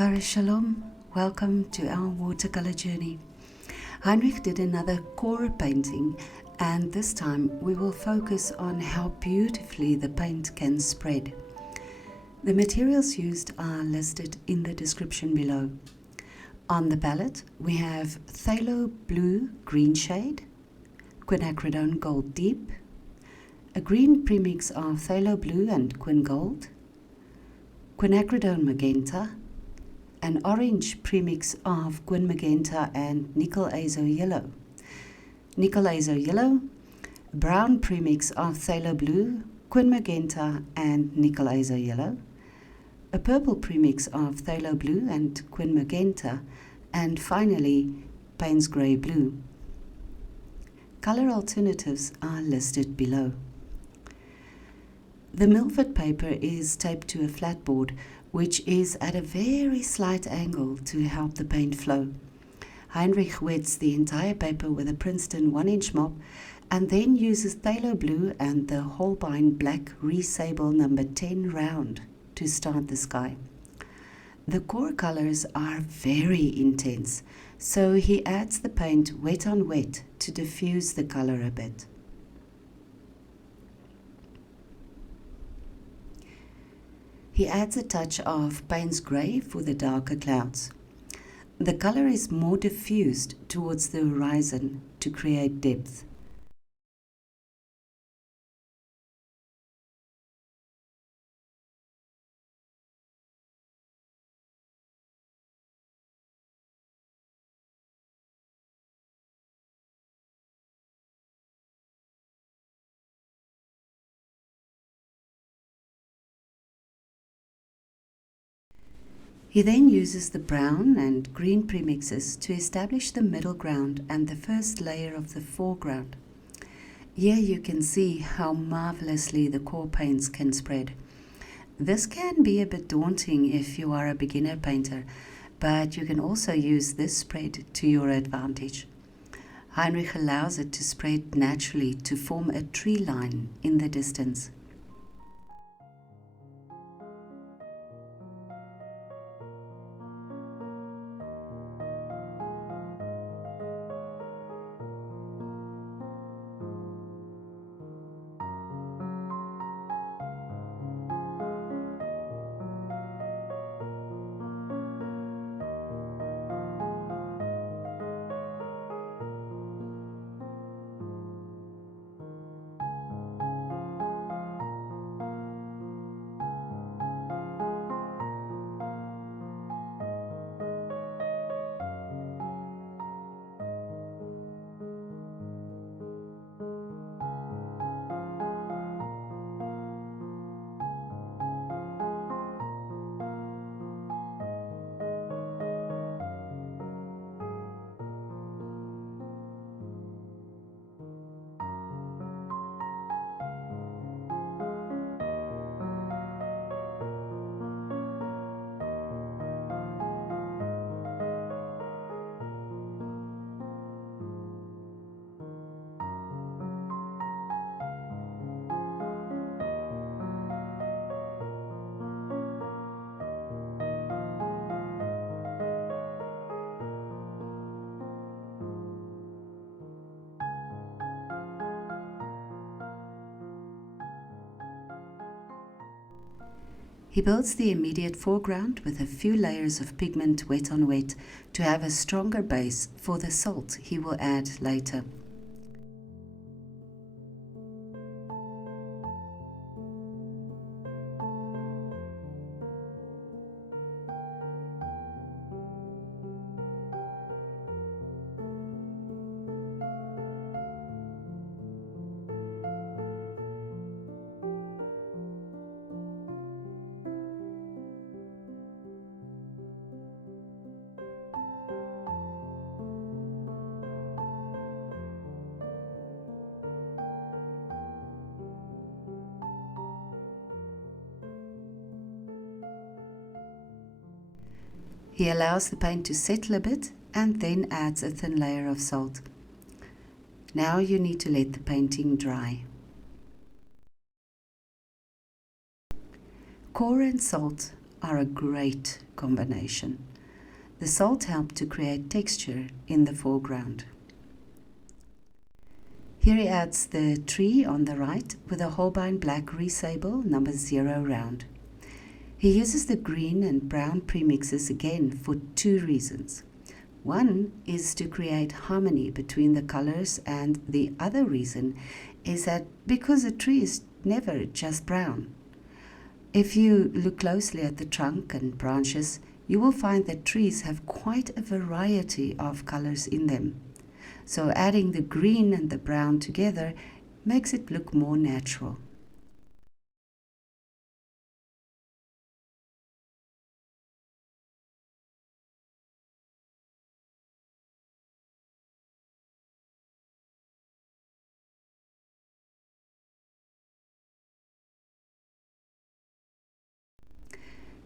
Kara Shalom, welcome to our watercolor journey. Heinrich did another QOR painting, and this time we will focus on how beautifully the paint can spread. The materials used are listed in the description below. On the palette we have Phthalo blue green shade, Quinacridone gold deep, a green premix of Phthalo blue and Quin gold, Quinacridone magenta, an orange premix of Quin magenta and nickel azo yellow, nickel azo yellow, brown premix of Phthalo blue, Quin magenta and nickel azo yellow, a purple premix of Phthalo blue and Quin magenta, and finally Payne's grey blue. Color alternatives are listed below. The Milford paper is taped to a flat board, which is at a very slight angle to help the paint flow. Heinrich wets the entire paper with a Princeton 1-inch mop and then uses Phthalo blue and the Holbein black Resable number 10 round to start the sky. The core colors are very intense, so he adds the paint wet on wet to diffuse the color a bit. He adds a touch of Payne's grey for the darker clouds. The color is more diffused towards the horizon to create depth. He then uses the brown and green premixes to establish the middle ground and the first layer of the foreground. Here you can see how marvelously the QOR paints can spread. This can be a bit daunting if you are a beginner painter, but you can also use this spread to your advantage. Heinrich allows it to spread naturally to form a tree line in the distance. He builds the immediate foreground with a few layers of pigment wet on wet to have a stronger base for the salt he will add later. He allows the paint to settle a bit and then adds a thin layer of salt. Now you need to let the painting dry. QOR and salt are a great combination. The salt helped to create texture in the foreground. Here he adds the tree on the right with a Holbein black Resable number 0 round. He uses the green and brown premixes again for two reasons. One is to create harmony between the colors, and the other reason is that because a tree is never just brown. If you look closely at the trunk and branches, you will find that trees have quite a variety of colors in them. So adding the green and the brown together makes it look more natural.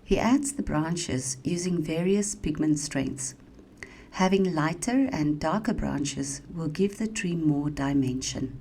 He adds the branches using various pigment strengths. Having lighter and darker branches will give the tree more dimension.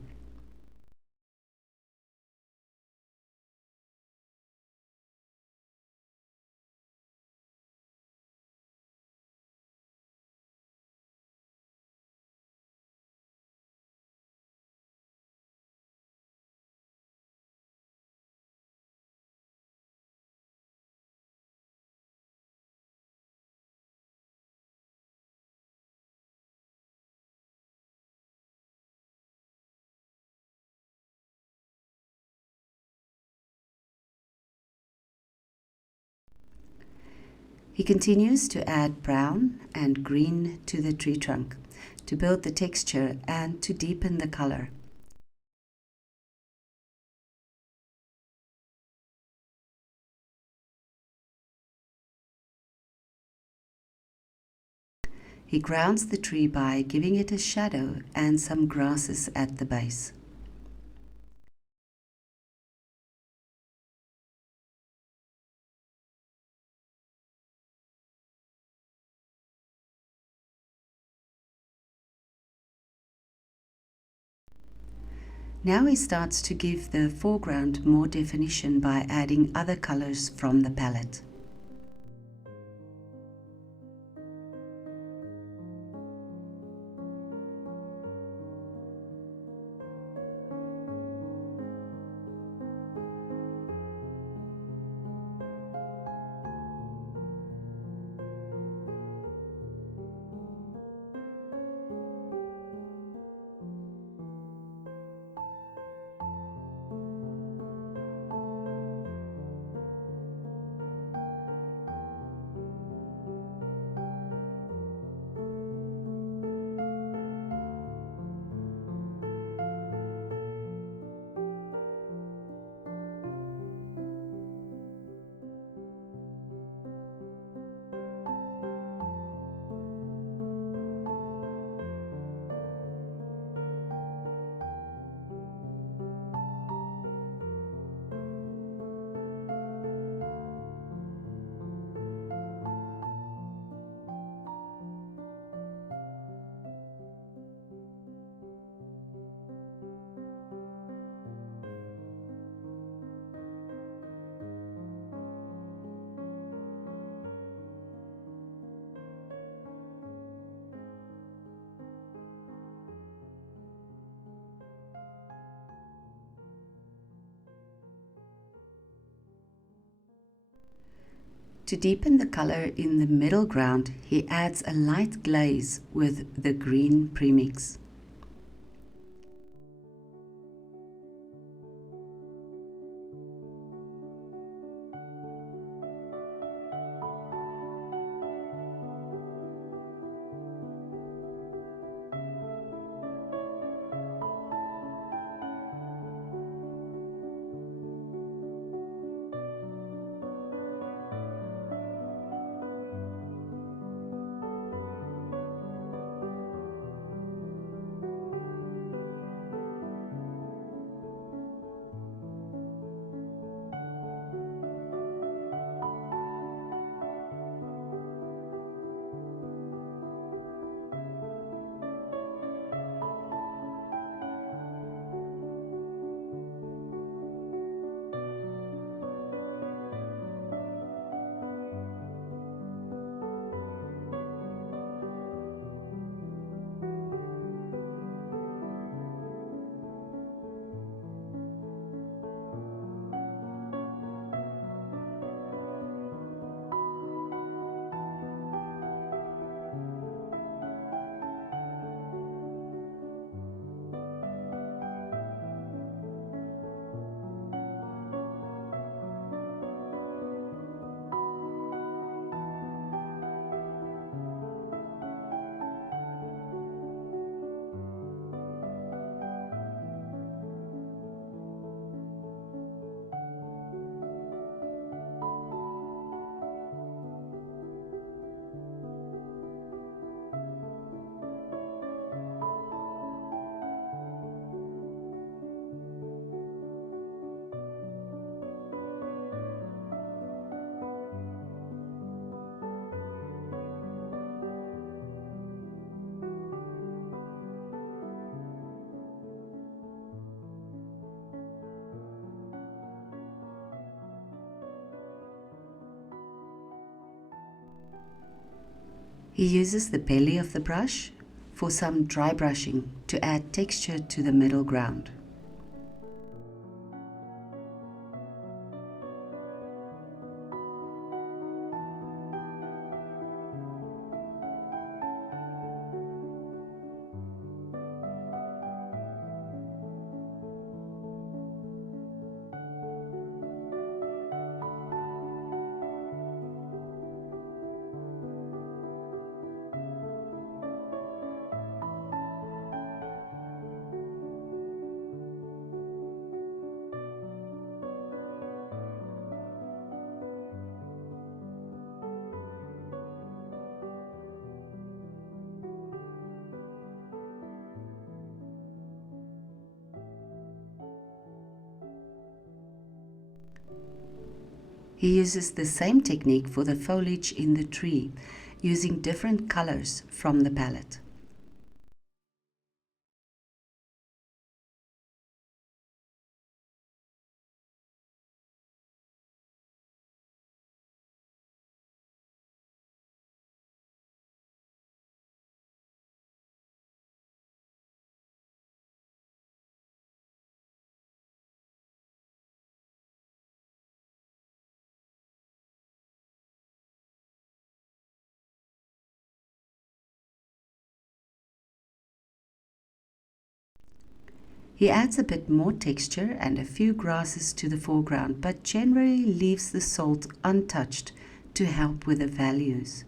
He continues to add brown and green to the tree trunk to build the texture and to deepen the color. He grounds the tree by giving it a shadow and some grasses at the base. Now he starts to give the foreground more definition by adding other colors from the palette. To deepen the color in the middle ground, he adds a light glaze with the green premix. He uses the belly of the brush for some dry brushing to add texture to the middle ground. He uses the same technique for the foliage in the tree, using different colors from the palette. He adds a bit more texture and a few grasses to the foreground, but generally leaves the salt untouched to help with the values.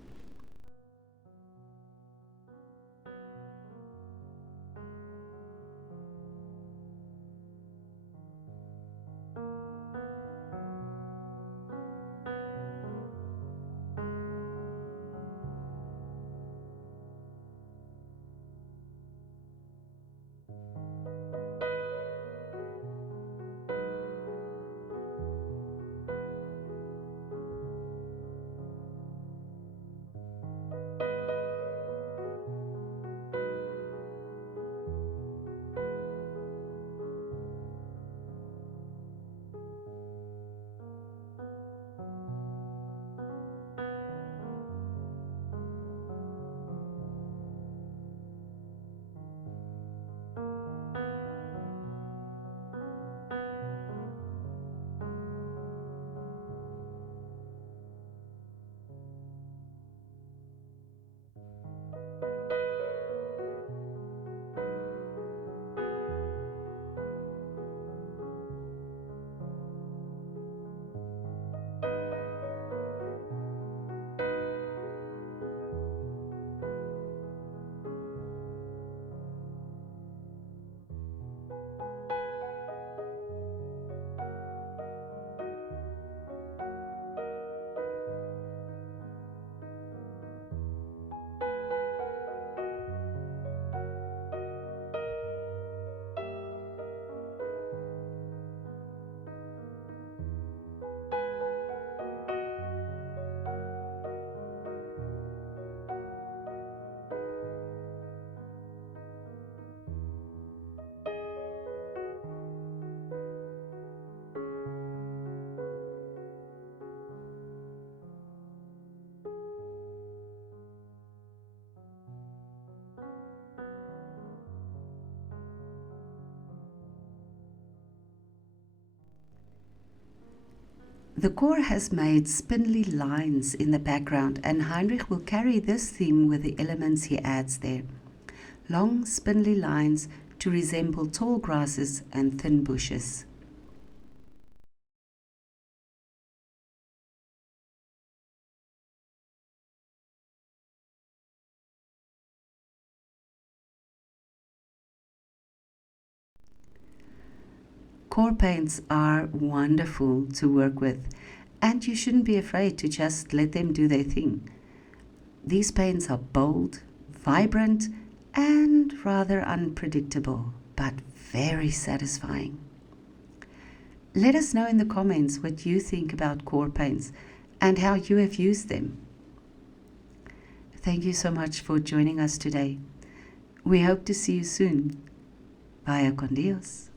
The QOR has made spindly lines in the background, and Heinrich will carry this theme with the elements he adds there. Long spindly lines to resemble tall grasses and thin bushes. QOR paints are wonderful to work with, and you shouldn't be afraid to just let them do their thing. These paints are bold, vibrant, and rather unpredictable, but very satisfying. Let us know in the comments what you think about QOR paints and how you have used them. Thank you so much for joining us today. We hope to see you soon. Vaya con Dios.